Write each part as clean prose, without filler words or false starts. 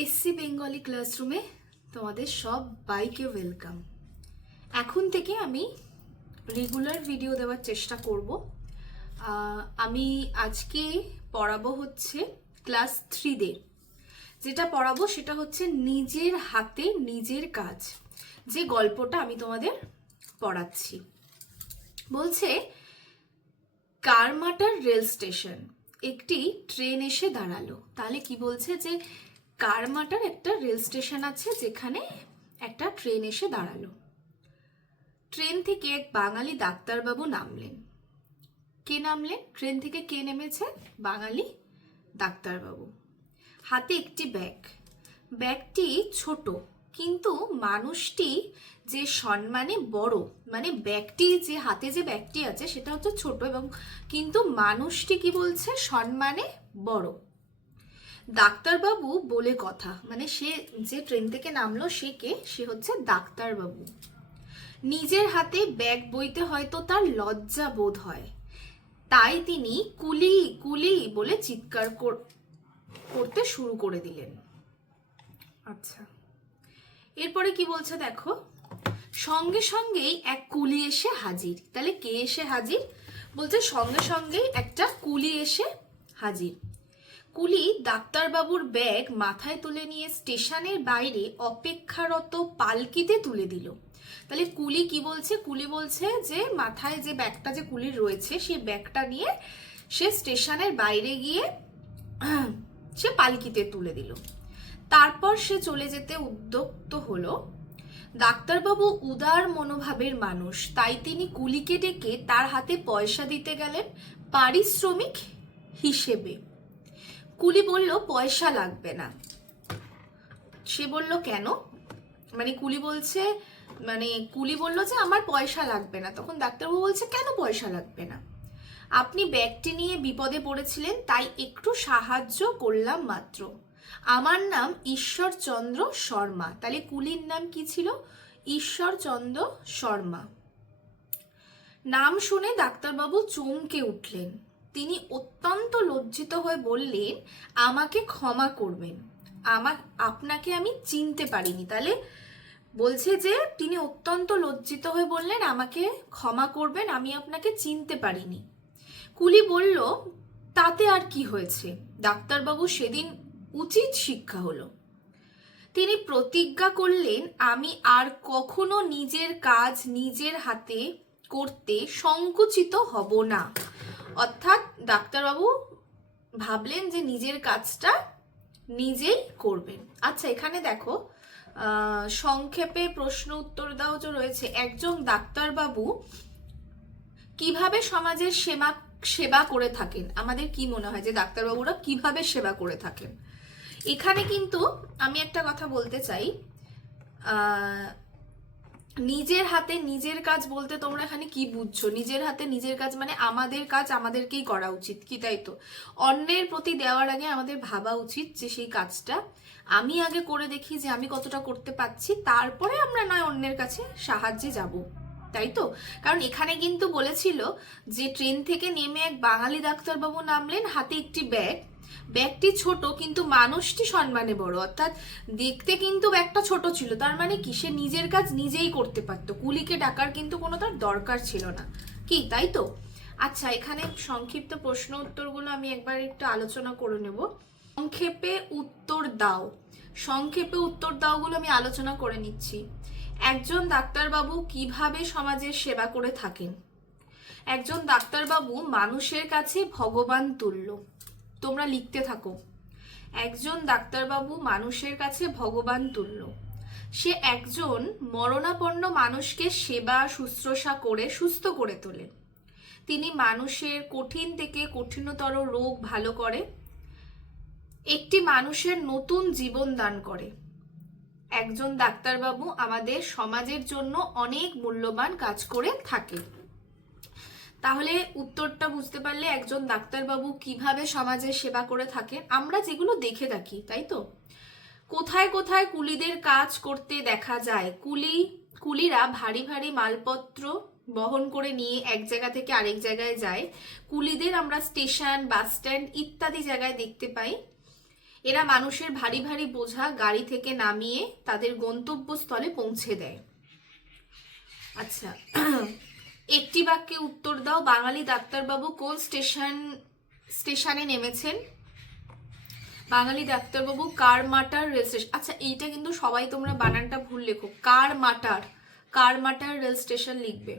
SC Bengali ক্লাসরুমে তোমাদের সবাইকে ওয়েলকাম। এখন থেকে আমি রেগুলার ভিডিও দেওয়ার চেষ্টা করব। আমি আজকে পড়াবো হচ্ছে ক্লাস 3 যেটা পড়াবো সেটা হচ্ছে নিজের হাতে নিজের কাজ, যে গল্পটা আমি তোমাদের পড়াচ্ছি। বলছে কারমাটার রেল স্টেশন, একটি ট্রেন এসে দাঁড়ালো। তাহলে কি বলছে যে কারমাটার একটা রেল স্টেশন আছে যেখানে একটা ট্রেন এসে দাঁড়ালো। ট্রেন থেকে এক বাঙালি ডাক্তারবাবু নামলেন। কে নামলেন? ট্রেন থেকে কে নেমেছে? বাঙালি ডাক্তারবাবু। হাতে একটি ব্যাগ। ব্যাগটি ছোট, কিন্তু মানুষটি যে সম্মানে বড়। মানে ব্যাগটি, যে হাতে যে ব্যাগটি আছে সেটা হচ্ছে ছোট, এবং কিন্তু মানুষটি কি বলছে? সম্মানে বড়। ডাক্তারবাবু বলে কথা, মানে সে যে ট্রেন থেকে নামলো সে কে? সে হচ্ছে ডাক্তারবাবু। নিজের হাতে ব্যাগ বইতে হয়তো তার লজ্জা বোধ হয়, তাই তিনি কুলি কুলি বলে চিৎকার করতে শুরু করে দিলেন। আচ্ছা, এরপরে কি বলছে দেখো। সঙ্গে সঙ্গেই এক কুলি এসে হাজির। তাহলে কে এসে হাজির? বলছে সঙ্গে সঙ্গেই একটা কুলি এসে হাজির। কুলি ডাক্তারবাবুর ব্যাগ মাথায় তুলে নিয়ে স্টেশনের বাইরে অপেক্ষারত পালকিতে তুলে দিল। তাহলে কুলি কি বলছে? কুলি বলছে যে মাথায় যে ব্যাগটা যে কুলির রয়েছে সেই ব্যাগটা নিয়ে সে স্টেশনের বাইরে গিয়ে সে পালকিতে তুলে দিল। তারপর সে চলে যেতে উদ্যত হলো। ডাক্তারবাবু উদার মনোভাবের মানুষ, তাই তিনি কুলিকে ডেকে তার হাতে পয়সা দিতে গেলেন পারিশ্রমিক হিসেবে। কুলি বলল পয়সা লাগবে না। সে বলল কেন? কুলি বলল যে আমার পয়সা লাগবে না। তখন ডাক্তারবাবু বলছে কেন পয়সা লাগবে না? আপনি ব্যাগটি নিয়ে বিপদে পড়েছিলেন, তাই একটু সাহায্য করলাম মাত্র। আমার নাম ঈশ্বরচন্দ্র শর্মা। তাহলে কুলির নাম কি ছিল? ঈশ্বরচন্দ্র শর্মা। নাম শুনে ডাক্তারবাবু চমকে উঠলেন। তিনি অত্যন্ত লজ্জিত হয়ে বললেন, আমাকে ক্ষমা করবেন, আপনাকে আমি চিনতে পারিনি। তাহলে বলছে যে তিনি অত্যন্ত লজ্জিত হয়ে বললেন, আমাকে ক্ষমা করবেন, আমি আপনাকে চিনতে পারিনি। কুলি বলল, তাতে আর কি হয়েছে? ডাক্তারবাবু সেদিন উচিত শিক্ষা হলো। তিনি প্রতিজ্ঞা করলেন, আমি আর কখনো নিজের কাজ নিজের হাতে করতে সংকুচিত হব না। অর্থাৎ ডাক্তারবাবু ভাবলেন যে নিজের কাজটা নিজেই করবেন। আচ্ছা, এখানে দেখো সংক্ষেপে প্রশ্ন উত্তর দাও যে রয়েছে, একজন ডাক্তারবাবু কিভাবে সমাজের সেবা করে থাকেন? আমাদের কি মনে হয় যে ডাক্তারবাবুরা কিভাবে সেবা করে থাকেন? এখানে কিন্তু আমি একটা কথা বলতে চাই, নিজের হাতে নিজের কাজ বলতে তোমরা এখানে কি বুঝছো? নিজের হাতে নিজের কাজ মানে আমাদের কাজ আমাদেরকেই করা উচিত, কি তাই তো? অন্যের প্রতি দেওয়ার আগে আমাদের ভাবা উচিত যে সেই কাজটা আমি আগে করে দেখি যে আমি কতটা করতে পারছি, তারপরে আমরা নয় অন্যের কাছে সাহায্যে যাব, তাই তো? কারণ এখানে কিন্তু বলেছিল যে ট্রেন থেকে নেমে এক বাঙালি ডাক্তারবাবু নামলেন, হাতে একটি ব্যাগ। ব্যাগটি ছোট, কিন্তু মানুষটি সম্মানে বড়। অর্থাৎ দেখতে কিন্তু ব্যাগটা ছোট ছিল, তার মানে কি সে নিজের কাজ নিজেই করতে পারতো, কুলিকে ডাকার কিন্তু কোনো তার দরকার ছিল না, কি তাই তো? আচ্ছা, এখানে সংক্ষিপ্ত প্রশ্ন উত্তরগুলো আমি একবার একটু আলোচনা করে নেব। সংক্ষেপে উত্তর দাও। সংক্ষেপে উত্তর দাওগুলো আমি আলোচনা করে নিচ্ছি। একজন ডাক্তারবাবু কিভাবে সমাজের সেবা করে থাকেন? একজন ডাক্তারবাবু মানুষের কাছে ভগবান তুল্য। তোমরা লিখতে থাকো, একজন ডাক্তারবাবু মানুষের কাছে ভগবান তুল্য। সে একজন মরণাপন্ন মানুষকে সেবা শুশ্রূষা করে সুস্থ করে তোলে। তিনি মানুষের কঠিন থেকে কঠিনতর রোগ ভালো করে, একটি মানুষের নতুন জীবন দান করে। একজন ডাক্তারবাবু আমাদের সমাজের জন্য অনেক মূল্যবান কাজ করে থাকে। তাহলে উত্তরটা বুঝতে পারলে, একজন ডাক্তারবাবু কিভাবে সমাজের সেবা করে থাকে আমরা যেগুলো দেখে থাকি, তাই তো? কোথায় কোথায় কুলিদের কাজ করতে দেখা যায়? কুলিরা ভারী ভারী মালপত্র বহন করে নিয়ে এক জায়গা থেকে আরেক জায়গায় যায়। কুলিদের আমরা স্টেশন, বাস স্ট্যান্ড ইত্যাদি জায়গায় দেখতে পাই। এরা মানুষের ভারী ভারী বোঝা গাড়ি থেকে নামিয়ে তাদের গন্তব্যস্থলে পৌঁছে দেয়। আচ্ছা, একটি বাক্যে উত্তর দাও, বাঙালি ডাক্তারবাবু কোন স্টেশনে নেমেছেন? বাঙালি ডাক্তারবাবু কারমাটার রেল স্টেশন। আচ্ছা, এইটা কিন্তু সবাই তোমরা বানানটা ভুল লেখো, কারমাটার রেল স্টেশন লিখবে।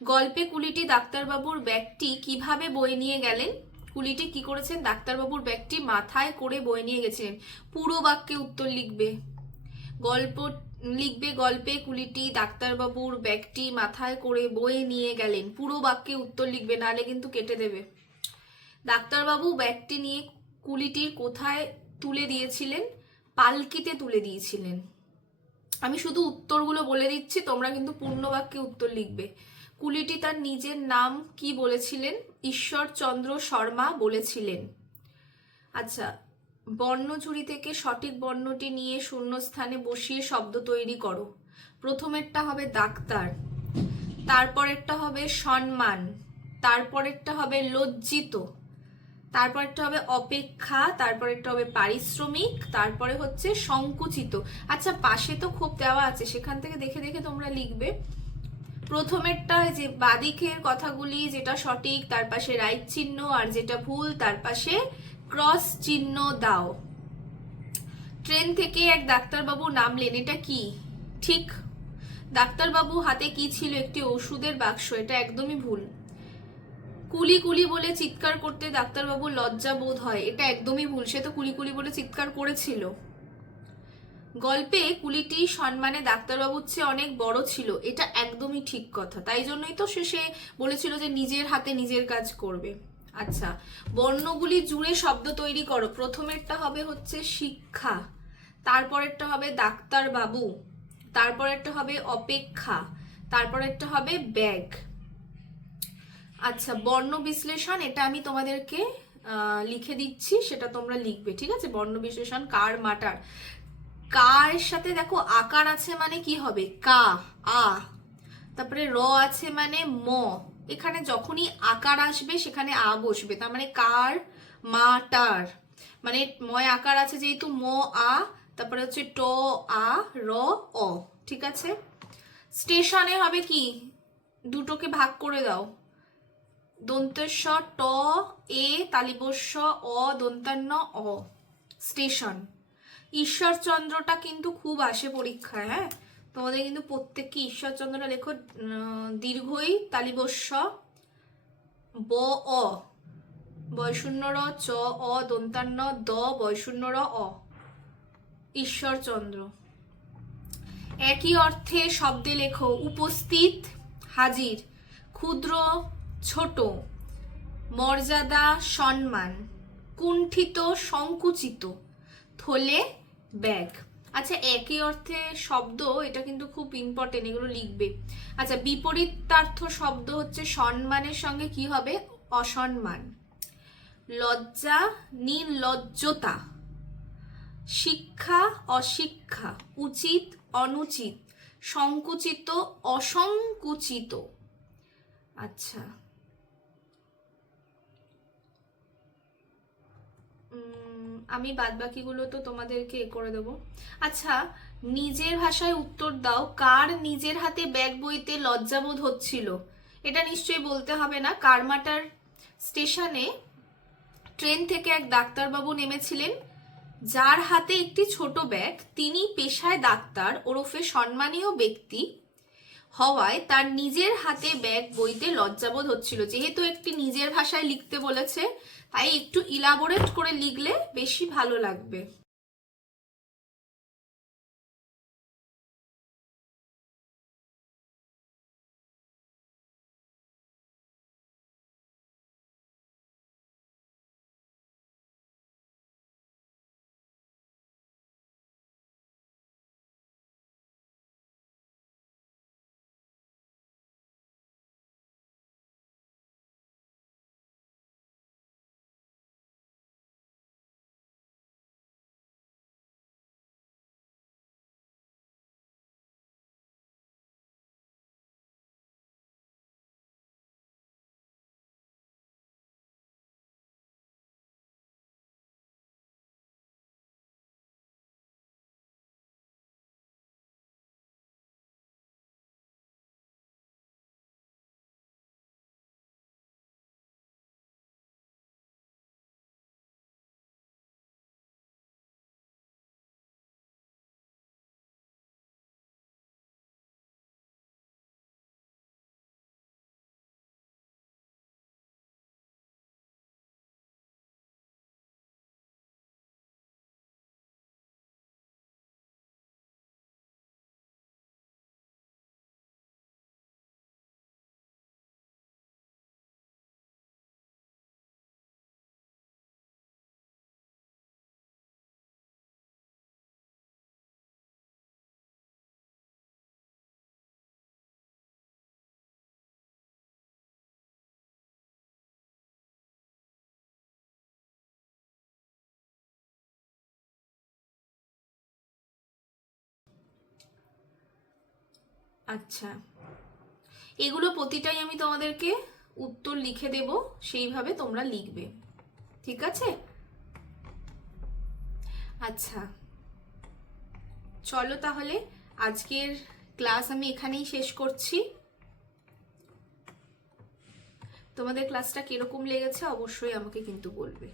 গল্পে কুলিটি ডাক্তারবাবুর ব্যাগটি কিভাবে বয়ে নিয়ে গেলেন? কুলিটি কি করেছেন? ডাক্তারবাবুর ব্যাগটি মাথায় করে বয়ে নিয়ে গেছিলেন। পুরো বাক্যে উত্তর লিখবে। গল্পে কুলিটি ডাক্তারবাবুর ব্যাগটি মাথায় করে বয়ে নিয়ে গেলেন, পুরো বাক্যে উত্তর লিখবে, নাহলে কিন্তু কেটে দেবে। ডাক্তারবাবু ব্যাগটি নিয়ে কুলিটির কোথায় তুলে দিয়েছিলেন? পালকিতে তুলে দিয়েছিলেন। আমি শুধু উত্তরগুলো বলে দিচ্ছি, তোমরা কিন্তু পূর্ণ বাক্যে উত্তর লিখবে। কুলিটি তার নিজের নাম কি বলেছিলেন? ঈশ্বরচন্দ্র শর্মা বলেছিলেন। আচ্ছা, বর্ণঝুড়ি থেকে সঠিক বর্ণটি নিয়ে শূন্যস্থানে বসিয়ে শব্দ তৈরি করো। প্রথমেরটা হবে ডাক্তার, তারপরেরটা হবে সম্মান, তারপরেরটা হবে লজ্জিত, তারপরেরটা হবে অপেক্ষা, তারপরেরটা হবে পারিশ্রমিক, তারপরে হচ্ছে সংকুচিত। আচ্ছা, পাশে তো খুব দেওয়া আছে, সেখান থেকে দেখে দেখে তোমরা লিখবে। প্রথমেরটা যে বাদিকের কথাগুলি যেটা সঠিক তার পাশে রাইট চিহ্ন, আর যেটা ভুল তার পাশে ক্রস চিহ্ন দাও। ট্রেন থেকে এক ডাক্তারবাবু নামলেন, এটা কি? ঠিক। ডাক্তারবাবু হাতে কি ছিল? একটি ওষুধের বাক্স, এটা একদমই ভুল। কুলি কুলি বলে চিৎকার করতে ডাক্তারবাবু লজ্জা বোধ হয়, এটা একদমই ভুল, সে তো কুলি কুলি বলে চিৎকার করেছিল। গল্পে কুলিটি সম্মানে ডাক্তারবাবুর চেয়ে অনেক বড় ছিল, এটা একদমই ঠিক কথা, তাই জন্যই তো সে বলেছিল যে নিজের হাতে নিজের কাজ করবে। আচ্ছা, বর্ণগুলি জুড়ে শব্দ তৈরি করো। প্রথমেরটা হবে হচ্ছে শিক্ষা, তারপরেরটা হবে ডাক্তারবাবু, তারপরেরটা হবে অপেক্ষা, তারপরেরটা হবে ব্যাগ। আচ্ছা, বর্ণ বিশ্লেষণ, এটা আমি তোমাদেরকে লিখে দিচ্ছি, সেটা তোমরা লিখবে, ঠিক আছে? বর্ণ বিশ্লেষণ, কারমাটার। কার সাথে দেখো আকার আছে মানে কি হবে? কা, আ। তারপরে র আছে মানে ম, এখানে যখনই আকার আসবে সেখানে আ বসবে, তার মানে কার মাটার, মানে ময় আকার আছে যেহেতু ম আ, তারপরে হচ্ছে ট আ র অ, ঠিক আছে? স্টেশনে হবে কি? দুটোকে ভাগ করে দাও। দন্তেশ্ব ট এ তালিবস্য অ দন্তান্ন অ, স্টেশন। ঈশ্বরচন্দ্রটা কিন্তু খুব আসে পরীক্ষায়, হ্যাঁ, তোমাদের কিন্তু প্রত্যেককে ঈশ্বরচন্দ্রটা লেখো, দীর্ঘই তালিবস্য ব অ, বয়শূন্য র চ অ দন্তান্ন দ বয়শূন্য র অ, ঈশ্বরচন্দ্র। একই অর্থে শব্দে লেখো উপস্থিত, হাজির, ক্ষুদ্র, ছোট, মর্যাদা, সম্মান, কুণ্ঠিত, সংকুচিত, থলে, ব্যাগ। আচ্ছা, একই অর্থে শব্দ, এটা কিন্তু খুব ইম্পর্টেন্ট, এগুলো লিখবে। আচ্ছা, বিপরীতার্থ শব্দ হচ্ছে সম্মানের সঙ্গে কি হবে? অসম্মান। লজ্জা, নির্লজ্জতা, শিক্ষা, অশিক্ষা, উচিত, অনুচিত, সংকুচিত, অসংকুচিত। আচ্ছা, আমি বাদ বাকিগুলো তো তোমাদেরকে করে দেবো। আচ্ছা, নিজের ভাষায় উত্তর দাও, কার নিজের হাতে ব্যাগ বইতে লজ্জাবোধ হচ্ছিল? এটা নিশ্চয়ই বলতে হবে না। কারমাটার স্টেশনে ট্রেন থেকে এক ডাক্তারবাবু নেমেছিলেন, যার হাতে একটি ছোট ব্যাগ। তিনি পেশায় ডাক্তার ওরফে সম্মানীয় ব্যক্তি হওয়ায় তার নিজের হাতে ব্যাগ বইতে লজ্জাবোধ হচ্ছিল। যেহেতু একটি নিজের ভাষায় লিখতে বলেছে, তাই একটু ইলাবোরেট করে লিখলে বেশি ভালো লাগবে। আচ্ছা, এগুলো প্রতিটাই আমি তোমাদেরকে উত্তর লিখে দেব, সেইভাবে তোমরা লিখবে, ঠিক আছে? আচ্ছা, চলো তাহলে আজকের ক্লাস আমি এখানেই শেষ করছি। তোমাদের ক্লাসটা কিরকম লেগেছে অবশ্যই আমাকে কিন্তু বলবে।